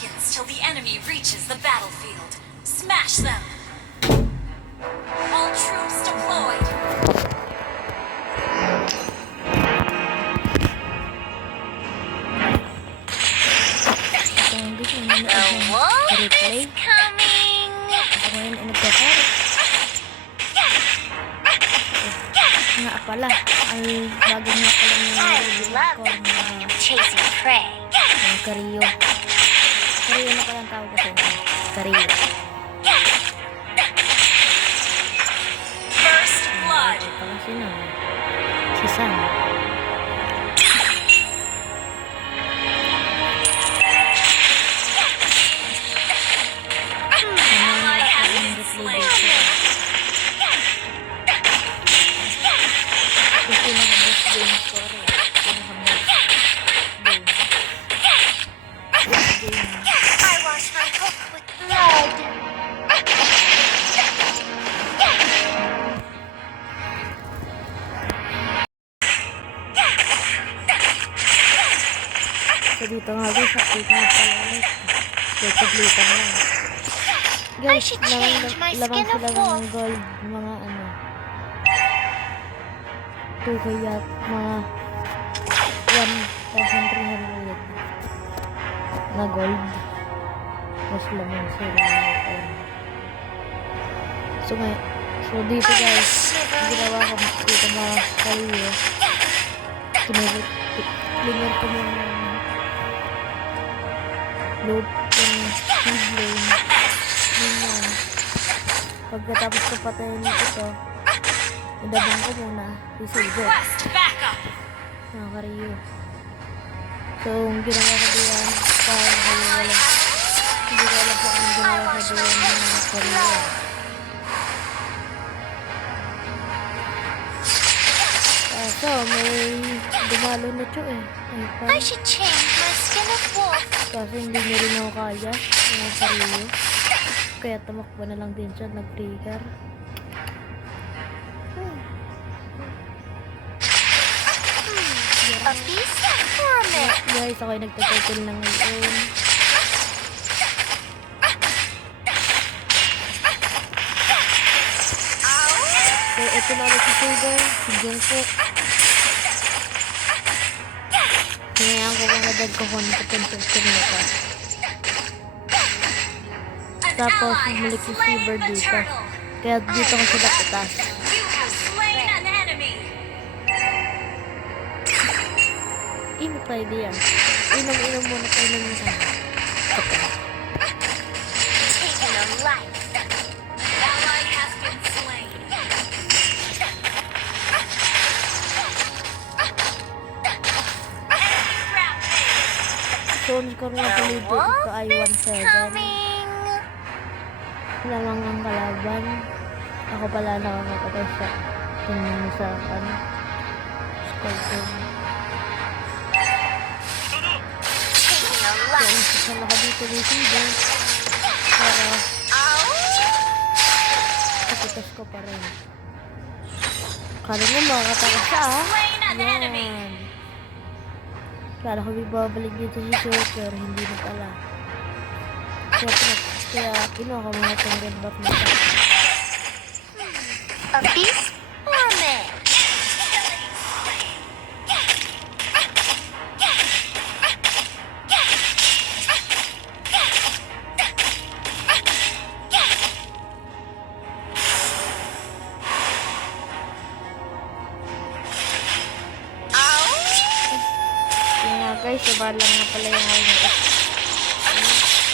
seconds till the enemy reaches the battlefield. Smash them! All troops deployed! The wolf is coming! Ako ngayon ay nagkakaroon. Nga pala, ay bago nga pala I love the feeling of chasing prey. ng Kariyo. Kariyo na palang tawag kasi. Kariyo. First blood! Ito pala sino? Si Sam. I have been slain! Yung pinaka-best game score. Pinaka-best game. Best game. I wash my hook with blood. So dito nga guys, update nga pala ulit. Pagpaglitan lang. I Guys, should change my lamang skin of sila wolf. ng gold, mga ano. 2 kaya mga 1,300 na gold. Mas lamang sila. So ngayon, so dito guys, ginawa ko dito mga kaliyo. Cleaner ko yung loop yung seed lane. Ganyan. Pagkatapos ko patayin ito, idabang ko muna. Receiver. Request backup! Mga kariyo. So, ang ginawa ko diyan, para kayo wala. Hindi ko alam kung anong ginawa ko diyan mga kariyo. So, may dumalo na siya eh. Ay, I parang should change my skin of wolf. kaso hindi niya rin ako kaya. Mga kariyo. Kaya tumakbo na lang din siya, nag-trigger. A beast or a man? Guys, ako'y nagtaturtle na ngayon. So, ito na ulit si Silver, si Jungkook. Hinayaan ko kung nadag ko kung nagtaturtle na pa. An Tapos, ally has bumalik si slain Silver the dito. turtle! Kaya dito ko sila patas. You have slain an enemy! Inom tayo diyan. Inom muna tayo ng kape. Taking a life. Ally has been slain! Enemy rampage! So, nagkaroon nga pala The dito wolf ay is 1-7. coming. Lamang ang kalaban. Ako pala nakakapatay sa tingin sa ano. Scorpion. Taking a So, life. isasama ka dito ni Silver. Para kapitas ko pa rin. Kala mo makakatakas siya ah. Slain an enemy! Yan. Kala ko babalik dito si Joker. Hindi na pala. Kaya kinuha ko muna itong red buff na ito. A beast or a man? Kaya nga guys, sabar lang nga pala yung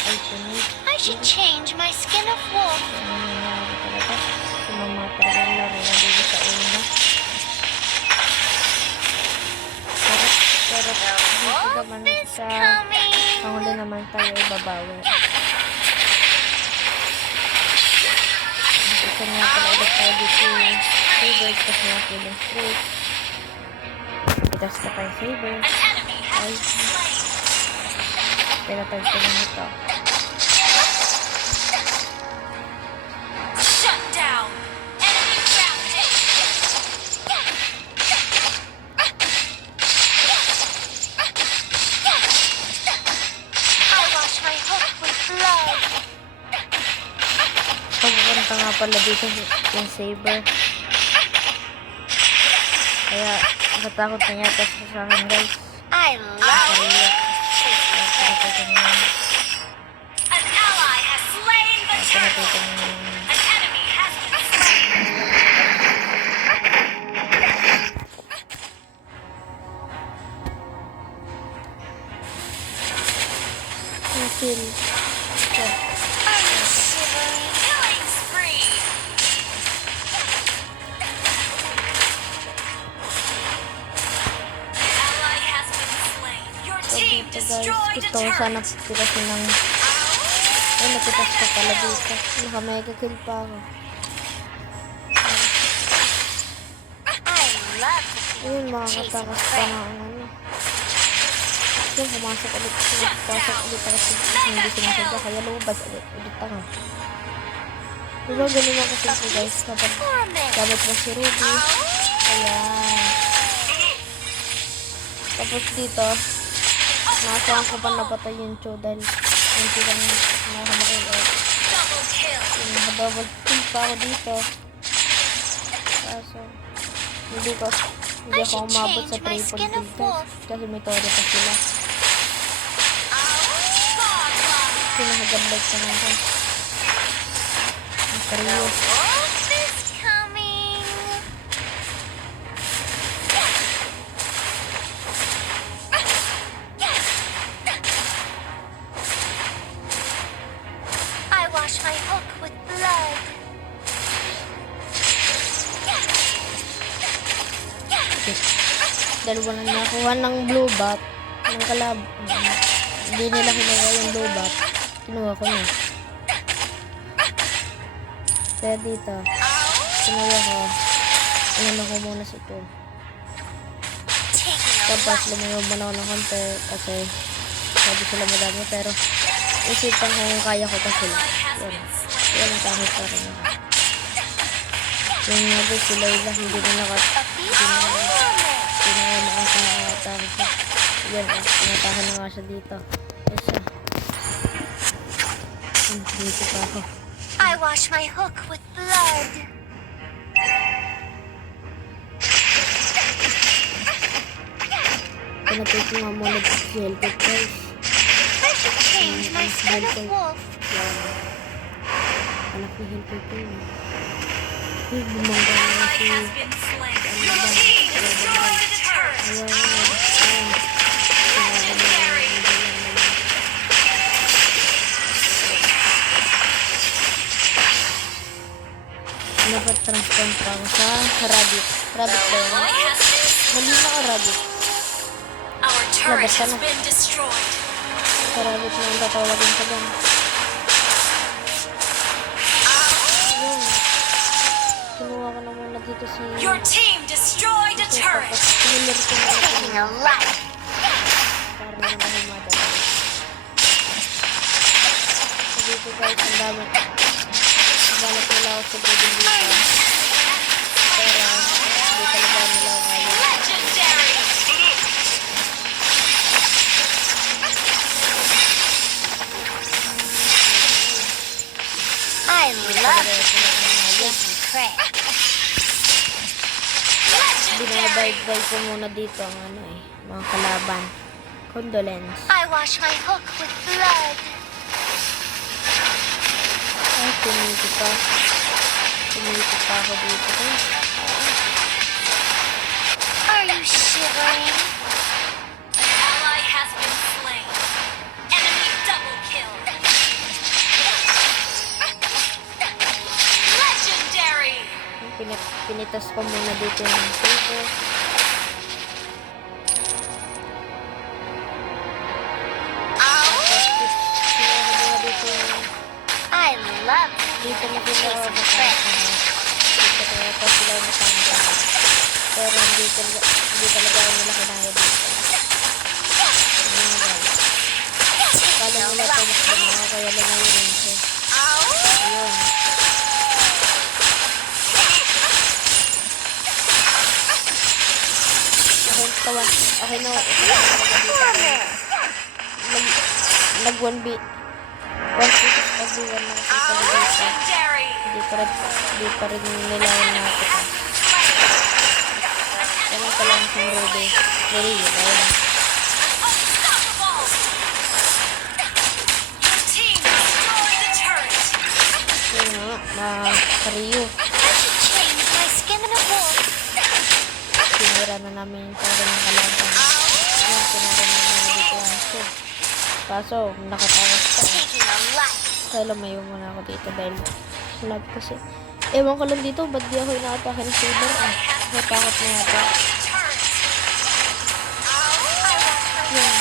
ay tunay. I should change my skin of wolf. Ano nangyari talaga? Sumamata lang laro na dito sa una. Pero dito Wolf naman is sa coming. panghuli naman tayo ay babawi. Isa nga pala ulit tayo dito yung Saber kasi nga killing streak. Itas na tayo Saber. An enemy has Ay, been slain! pinatag ko na ito. Shut down! Enemy rampage! I wash my hook nga pala dito yung saber. Kaya natatakot na yata siya sa akin, guys. I love chasing An ally has slain the turtle. An enemy has been slain. Kill. Are you shivering? Killing spree. Ally has been slain. Your So team dito, guys, destroyed a gusto ko sana turret. pitasin ng... Ay, napitas ko pala dito. Naka-mega kill pa ako. I love Ayun, makakatakas pa nga ang ano. Yung pumasok ulit. Pumasok ulit ako sa hindi sinasadya. Kaya lumabas ulit ako. Diba ganun lang kasi ito, guys. Kapag torment. gamit mo si Ruby. Ayan. Tapos dito, nasaan ko pa napatay yung Cho dahil hindi kami nakamakay. Double kill. Naka-double kill pa ako dito. Kaso, hindi ako umabot sa triple kill, guys. Kasi may tore pa sila. Pinakagadlag pa nga ako. Ang seryoso. Wolf is coming. I wash my hook with blood. Dahil wala nakuha ng blue bat, ng kalab. Hindi nila kinuha yung blue bat. Kinuha ko na. Kaya dito, kinuha ko. Inano ko muna si Cho. Taking a Tapos run. lumayo muna ako ng konti kasi sabi sila madami. Pero isipan ko kung kaya ko pa sila. Yan. Kaya natahit pa rin ako. Yung nga guys, si Layla hindi na A beast torment. Tinawag na kasi nakakatake siya. Yan, tinatahan na nga siya dito. Isa. Dito pa ako. I wash my hook with blood. Pinatay ko nga muna si Helpet, guys. I should change my skin of wolf. Yan. Anak ni Helpet ko yun. Uy, bumangga na nga si... Has been slain. Your team destroyed a turret. Ayan, ayan. Legendary. Dapat transform pa ako sa rabbit. Rabbit ba yun? Ally has been Mali na ako rabbit. Our turret Labas ka has na. been destroyed. Sa rabbit na yung tatawagin ko dyan. Ayun. Kinuha ko na muna dito si... Your team destroyed a turret. Tapos kinilir ko na Taking a run. para naman ako madala. So dito guys, ang dami. Balak nila ako sa building dito. Pero hindi talaga nila ako kaya. Legendary. I love Kaya sila kanya. chasing prey. Legendary. Binabayad ko muna dito ang ano eh, mga kalaban. Condolence. I wash my hook with blood. Ay, tumiti pa. Tumiti pa ako dito. Guys. Are you shivering? Ally has been slain. Enemy double kill. Legendary. Pinitas ko muna dito yung silver. Tapos kinuha ko muna dito yung I love dito na sila ako chasing prey. dito kaya pa sila matangga. Pero hindi talaga nila kinaya dito. Ayun guys. Kala nila ito mas mga kaya lang ngayon siya. Ayun. Okay na. Nag 1v. 1v1 na kasi talaga ito. Legendary. Hindi pa rin nila natin. Kailan ka lang sa Ruby. Ruby, ayun. Unstoppable! Your team destroyed the turret! Yun nga, Rio. I should change my skin in a wolf. Sinira na namin yung parang ng kalaban. Yun, sinira na namin dito ang show. Kaso, nakatawas pa. Taking a life. Kaya lumayo muna ako dito dahil lag kasi. Ewan ko lang dito, ba't di ako inaatake ng saber? Natakot na yata. Turret! Yun,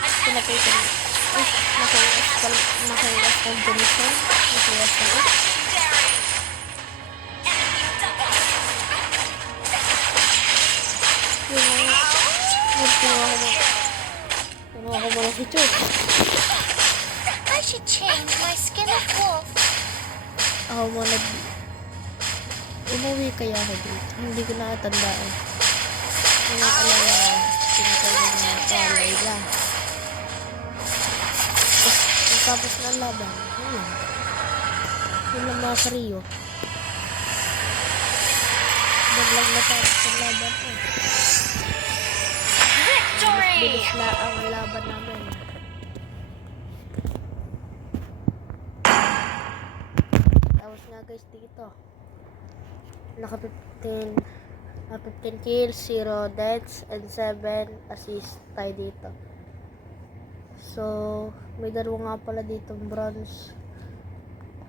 An pinatay ko na. Ay, nakaiwas ng Johnson. Nakaiwas ako. legendary! Enemy double! Yun na nga. Yun, kinuha ko muna si Chu. I should change my skin of wolf. Ako muna. Umuwi kaya ako dito. Hindi ko nakatandaan. Yung naalala ko, pinatay ko na ito, Layla. Tapos ng laban. Yun lang mga Rio. Doon lang natapos ng laban. Victory! Bilis na ang laban namin. Tapos nga guys dito. Naka 15 kills, 0 deaths, and 7 assists tayo dito. So, may dalawa nga pala dito bronze.